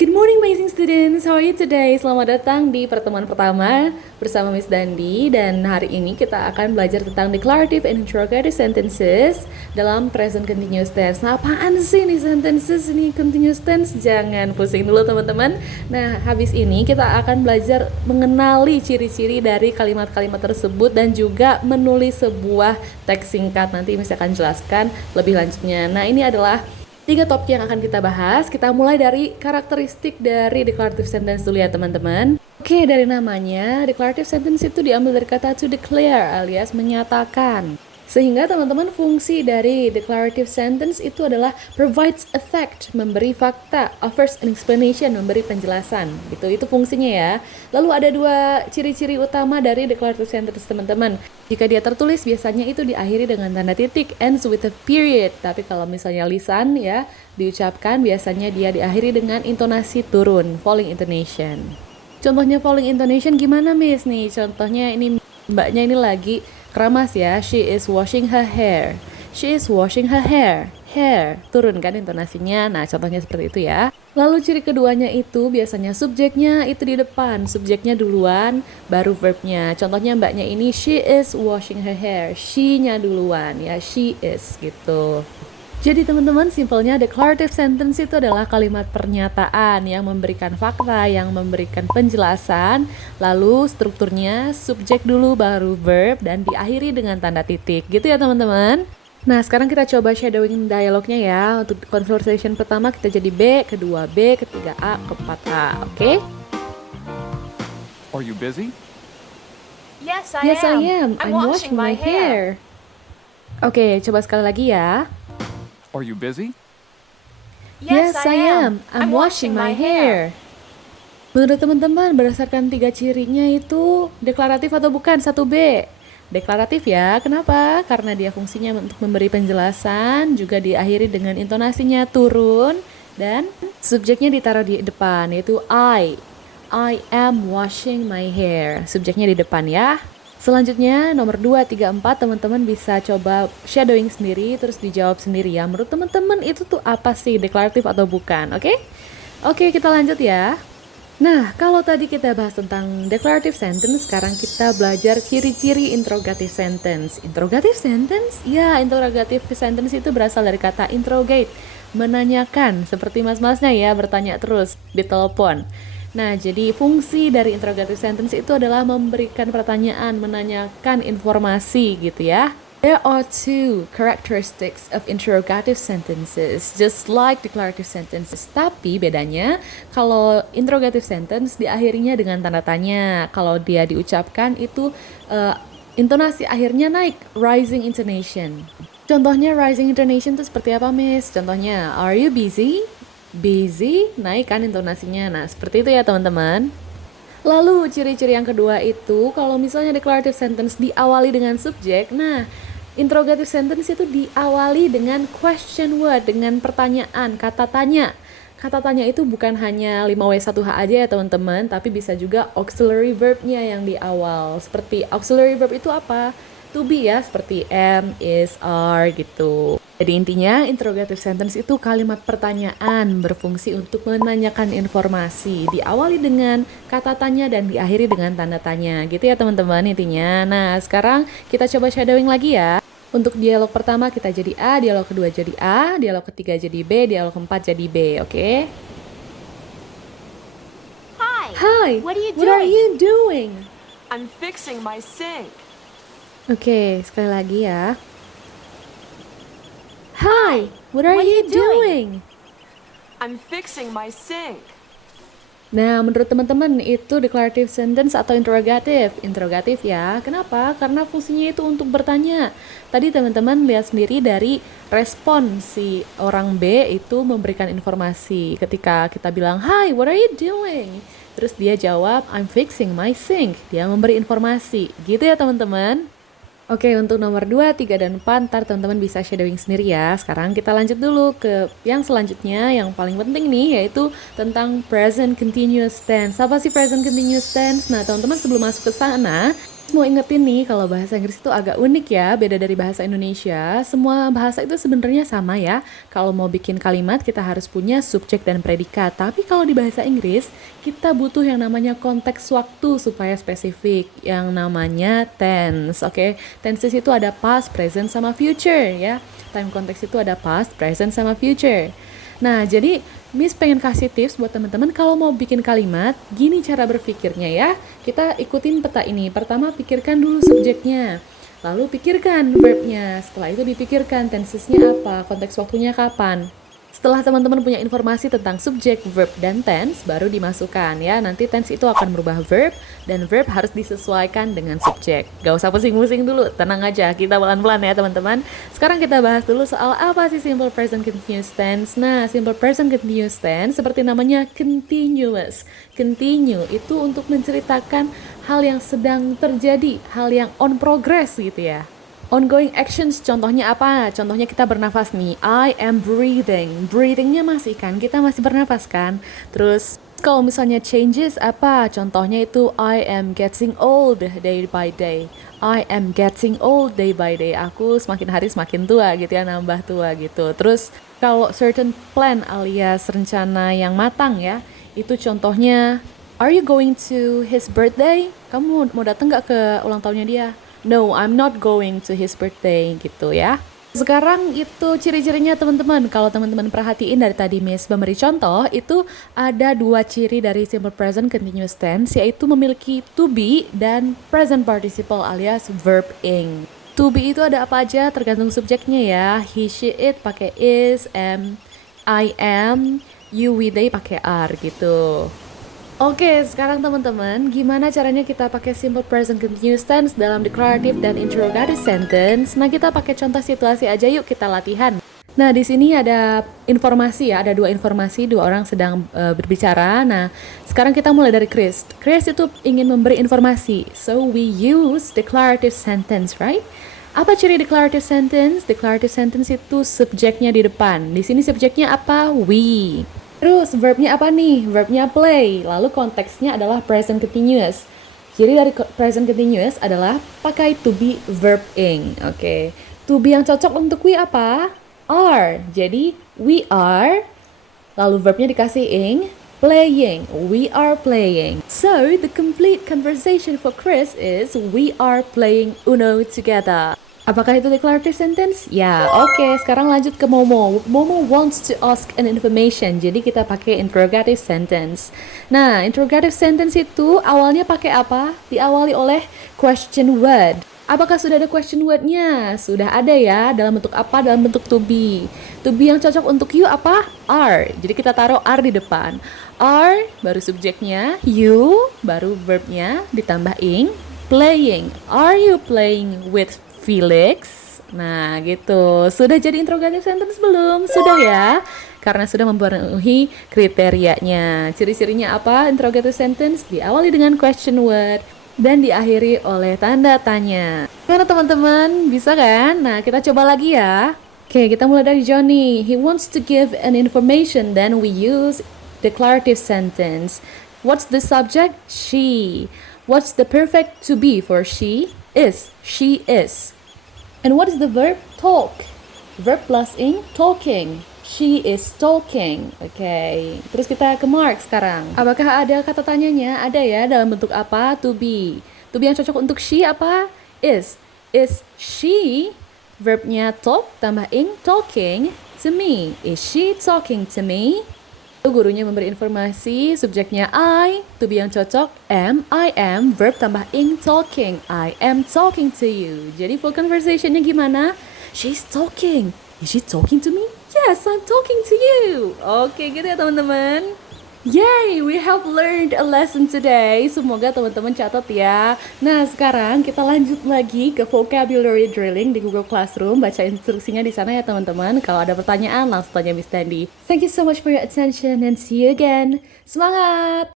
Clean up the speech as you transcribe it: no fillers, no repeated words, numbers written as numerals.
Good morning amazing students, how are you today? Selamat datang di pertemuan pertama bersama Miss Dandi. Dan hari ini kita akan belajar tentang declarative and interrogative sentences dalam present continuous tense. Nah, apaan sih nih sentences ini continuous tense? Jangan pusing dulu teman-teman. Nah, habis ini kita akan belajar mengenali ciri-ciri dari kalimat-kalimat tersebut dan juga menulis sebuah teks singkat. Nanti Miss akan jelaskan lebih lanjutnya. Nah, ini adalah 3 topik yang akan kita bahas. Kita mulai dari karakteristik dari declarative sentence dulu ya teman-teman. Oke, dari namanya, declarative sentence itu diambil dari kata to declare alias menyatakan. Sehingga teman-teman fungsi dari declarative sentence itu adalah provides a fact, memberi fakta, offers an explanation, memberi penjelasan. Gitu, itu fungsinya ya. Lalu ada 2 ciri-ciri utama dari declarative sentence teman-teman. Jika dia tertulis biasanya itu diakhiri dengan tanda titik, ends with a period. Tapi kalau misalnya lisan ya diucapkan biasanya dia diakhiri dengan intonasi turun, falling intonation. Contohnya falling intonation gimana Miss nih? Contohnya ini mbaknya ini lagi keramas ya. She is washing her hair. She is washing her hair. Hair. Turun kan intonasinya. Nah, contohnya seperti itu ya. Lalu ciri keduanya itu biasanya subjeknya itu di depan. Subjeknya duluan, baru verbnya. Contohnya mbaknya ini she is washing her hair. She-nya duluan ya. She is gitu. Jadi teman-teman, simpelnya declarative sentence itu adalah kalimat pernyataan yang memberikan fakta, yang memberikan penjelasan, lalu strukturnya subjek dulu baru verb dan diakhiri dengan tanda titik. Gitu ya teman-teman. Nah, sekarang kita coba shadowing dialognya ya. Untuk conversation pertama kita jadi B, kedua B, ketiga A, keempat A. Oke? Are you busy? Yes, I Yes, I am. am. I'm washing my hair. Oke, coba sekali lagi ya. Are you busy? Yes, I am. I'm washing my hair. Menurut teman-teman, berdasarkan 3 cirinya itu deklaratif atau bukan? 1B. Deklaratif ya, kenapa? Karena dia fungsinya untuk memberi penjelasan, juga diakhiri dengan intonasinya turun, dan subjeknya ditaruh di depan, yaitu I. I am washing my hair. Subjeknya di depan ya. Selanjutnya, nomor 2, 3, 4, teman-teman bisa coba shadowing sendiri, terus dijawab sendiri ya. Menurut teman-teman itu tuh apa sih, deklaratif atau bukan, oke? Oke, kita lanjut ya. Nah, kalau tadi kita bahas tentang declarative sentence, sekarang kita belajar ciri-ciri interrogative sentence. Interrogative sentence? Ya, interrogative sentence itu berasal dari kata interrogate, menanyakan, seperti mas-masnya ya, bertanya terus di telepon. Nah, jadi fungsi dari interrogative sentence itu adalah memberikan pertanyaan, menanyakan informasi gitu ya. There are 2 characteristics of interrogative sentences, just like declarative sentences. Tapi bedanya, kalau interrogative sentence diakhirinya dengan tanda tanya. Kalau dia diucapkan itu intonasi akhirnya naik, rising intonation. Contohnya rising intonation itu seperti apa, Miss? Contohnya, are you busy? Busy, naik kan intonasinya. Nah, seperti itu ya teman-teman. Lalu ciri-ciri yang kedua itu kalau misalnya declarative sentence diawali dengan subjek, nah interrogative sentence itu diawali dengan question word, dengan pertanyaan, kata tanya. Kata tanya itu bukan hanya 5W1H aja ya teman-teman, tapi bisa juga auxiliary verbnya yang di awal. Seperti auxiliary verb itu apa? To be ya, seperti am, is, are gitu. Jadi intinya interrogative sentence itu kalimat pertanyaan berfungsi untuk menanyakan informasi. Diawali dengan kata tanya dan diakhiri dengan tanda tanya. Gitu ya teman-teman intinya. Nah, sekarang kita coba shadowing lagi ya. Untuk dialog pertama kita jadi A, dialog kedua jadi A, dialog ketiga jadi B, dialog keempat jadi B, oke? Hi, What are you what are doing? you doing? I'm fixing my sink. Oke, sekali lagi ya. Hi, what are you doing? I'm fixing my sink. Nah, menurut teman-teman itu declarative sentence atau interrogative? Interrogative ya. Kenapa? Karena fungsinya itu untuk bertanya. Tadi teman-teman lihat sendiri dari respon si orang B itu memberikan informasi. Ketika kita bilang, "Hi, what are you doing?" Terus dia jawab, "I'm fixing my sink." Dia memberi informasi. Gitu ya teman-teman. Oke, untuk nomor 2, 3, dan 4, ntar teman-teman bisa shadowing sendiri ya. Sekarang kita lanjut dulu ke yang selanjutnya, yang paling penting nih, yaitu tentang present continuous tense. Apa sih present continuous tense? Nah, teman-teman sebelum masuk ke sana, Mau ingetin nih kalau bahasa Inggris itu agak unik ya, beda dari bahasa Indonesia. Semua bahasa itu sebenarnya sama ya. Kalau mau bikin kalimat kita harus punya subjek dan predikat. Tapi kalau di bahasa Inggris kita butuh yang namanya konteks waktu supaya spesifik, yang namanya tense. Oke, tenses itu ada past, present sama future ya. Time konteks itu ada past, present sama future. Nah, jadi Miss pengen kasih tips buat teman-teman kalau mau bikin kalimat, gini cara berpikirnya ya. Kita ikutin peta ini. Pertama pikirkan dulu subjeknya, lalu pikirkan verbnya. Setelah itu dipikirkan tensesnya apa, konteks waktunya kapan. Setelah teman-teman punya informasi tentang subjek, verb, dan tense, baru dimasukkan ya. Nanti tense itu akan berubah verb, dan verb harus disesuaikan dengan subjek. Gak usah pusing-pusing dulu, tenang aja. Kita pelan-pelan ya teman-teman. Sekarang kita bahas dulu soal apa sih simple present continuous tense. Nah, simple present continuous tense seperti namanya continuous. Continue itu untuk menceritakan hal yang sedang terjadi, hal yang on progress gitu ya. Ongoing actions contohnya apa? Contohnya kita bernafas nih. I am breathing. Breathingnya masih kan? Kita masih bernafas kan? Terus kalau misalnya changes apa? Contohnya itu I am getting old day by day. I am getting old day by day. Aku semakin hari semakin tua gitu ya, nambah tua gitu. Terus kalau certain plan alias rencana yang matang ya, itu contohnya are you going to his birthday? Kamu mau datang gak ke ulang tahunnya dia? No, I'm not going to his birthday gitu ya. Sekarang itu ciri-cirinya teman-teman. Kalau teman-teman perhatiin dari tadi Miss memberi contoh, itu ada dua ciri dari simple present continuous tense, yaitu memiliki to be dan present participle alias verb ing. To be itu ada apa aja tergantung subjeknya ya. He, she, it pakai is, am, I am, you, we, they pakai are gitu. Oke, sekarang teman-teman, gimana caranya kita pakai simple present continuous tense dalam declarative dan interrogative sentence? Nah, kita pakai contoh situasi aja yuk, kita latihan. Nah, di sini ada informasi ya, ada dua informasi, dua orang sedang berbicara. Nah, sekarang kita mulai dari Chris. Chris itu ingin memberi informasi. So, we use declarative sentence, right? Apa ciri declarative sentence? Declarative sentence itu subjeknya di depan. Di sini subjeknya apa? We. Terus verbnya apa nih? Verbnya play. Lalu konteksnya adalah present continuous. Jadi dari present continuous adalah pakai to be verb ing. Oke. To be yang cocok untuk we apa? Are. Jadi we are. Lalu verbnya dikasih ing. Playing. We are playing. So the complete conversation for Chris is we are playing Uno together. Apakah itu declarative sentence? Ya, oke. Sekarang lanjut ke Momo. Momo wants to ask an information. Jadi kita pakai interrogative sentence. Nah, interrogative sentence itu awalnya pakai apa? Diawali oleh question word. Apakah sudah ada question word-nya? Sudah ada ya. Dalam bentuk apa? Dalam bentuk to be. To be yang cocok untuk you apa? Are. Jadi kita taruh are di depan. Are, baru subjeknya. You, baru verbnya. Ditambah ing. Playing. Are you playing with Felix? Nah gitu. Sudah jadi interrogative sentence belum? Sudah ya? Karena sudah memenuhi kriterianya. Ciri-cirinya apa? Interrogative sentence diawali dengan question word dan diakhiri oleh tanda tanya. Gimana teman-teman? Bisa kan? Nah kita coba lagi ya. Oke, kita mulai dari Johnny. He wants to give an information, then we use declarative sentence. What's the subject? She. What's the perfect to be for she? Is. She is. And what is the verb? Talk. Verb plus ing, talking. She is talking. Oke. Terus kita ke Mark sekarang. Apakah ada kata tanyanya? Ada ya, dalam bentuk apa? To be. To be yang cocok untuk she apa? Is. Is she? Verbnya talk tambah ing, talking to me. Is she talking to me? Gurunya memberi informasi, subjeknya I, to be yang cocok, am, I am, verb tambah ing, talking, I am talking to you. Jadi full conversationnya gimana? She's talking. Is she talking to me? Yes, I'm talking to you. Oke, gitu ya teman-teman. Yay, we have learned a lesson today. Semoga teman-teman catat ya. Nah, sekarang kita lanjut lagi ke vocabulary drilling di Google Classroom. Baca instruksinya di sana ya teman-teman. Kalau ada pertanyaan, langsung tanya Miss Tandy. Thank you so much for your attention and see you again. Semangat!